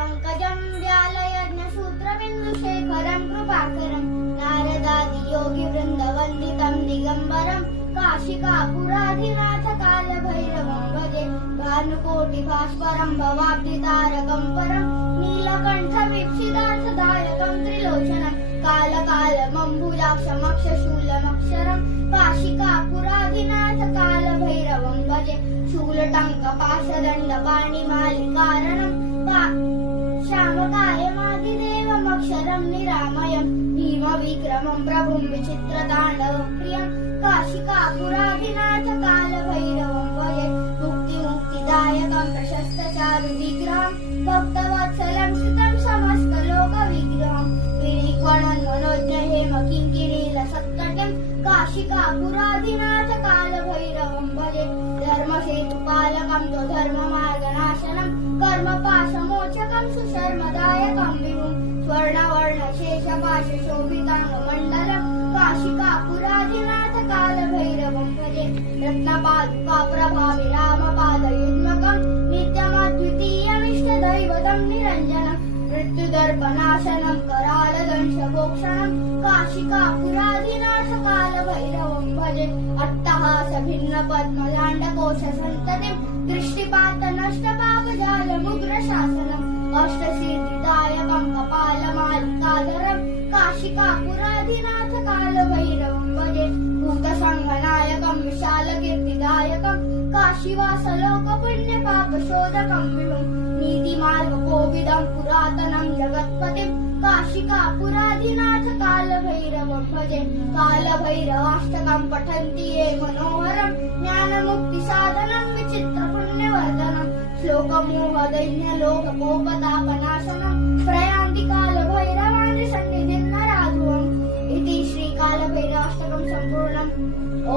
पंकजं व्यालयज्ञसूत्रबिन्दुशेखरं कृपाकरं नारदादियोगिवृन्दवन्दितं दिगम्बरं काशिकापुराधिनाथ कालभैरवं भजे भानुकोटिभास्वरं भवाब्धितारकं परं नीलकण्ठमीप्सितार्थदायकं त्रिलोचनं कालकालमम्बुजाक्षमक्षशूलमक्षरं काशिकापुराधिनाथ कालभैरवं भजे शूलटङ्कपाशदण्डपाणिमालिकारणं श्यामकायमादिदेवमक्षरं निरामयं भीमविक्रमं प्रभुं विचित्रताण्डवप्रियं काशिकापुराधिनाथ कालभैरवं भजे मुक्तिमुक्तिदायकं प्रशस्तचारुविग्रहं भक्तवत्सलं सुतं समस्तलोकविग्रहं विलिक्वणन्मनोज्ञ हेमकिङ्किणीलसत्कटिं काशिकापुराधिनाथ कालभैरवं भजे धर्मसेतुपालकं धर्ममार्गनाशनं कर्मपाशमोचकं सुशर्मदायकं विभुं स्वर्णवर्णशेषपाशशोभिताङ्गमण्डलं काशिकापुराधिनाथ कालभैरवं भजे रत्नपादुकाप्रभाविरामपादयुग्मकं नित्यमद्वितीयमिष्टदैवतं निरञ्जनं मृत्युदर्पनाशनं करालदंशभोक्षणं काशिकापुराधिनाथ कालभैरवं भजे अट्टहासभिन्नपद्मलाण्डकोशसन्ततिं दृष्टिपातनष्टपापजालमुग्रशासनम् अष्टसिद्धिदायकं कपालमालिकाधरं काशिकापुराधिनाथ कालभैरवं भजे भूतसङ्गनायकं विशालकीर्तिदायकं काशीवासलोकपुण्यपापशोधकं विभुं नीतिमार्गकोविदं पुरातनं जगत्पतिं काशिकापुराधिनाथ कालभैरवं भजे कालभैरवाष्टकं पठन्ति ये मनोहरं ज्ञानमुक्तिसाधनं विचित्रपुण्यवर्धनं श्लोकमोहदैन्यलोककोपतापनाशनं प्रयान्ति कालभैरवान् सन्निधिं नराधुवम् इति श्रीकालभैरवाष्टकं सम्पूर्णम्। ॐ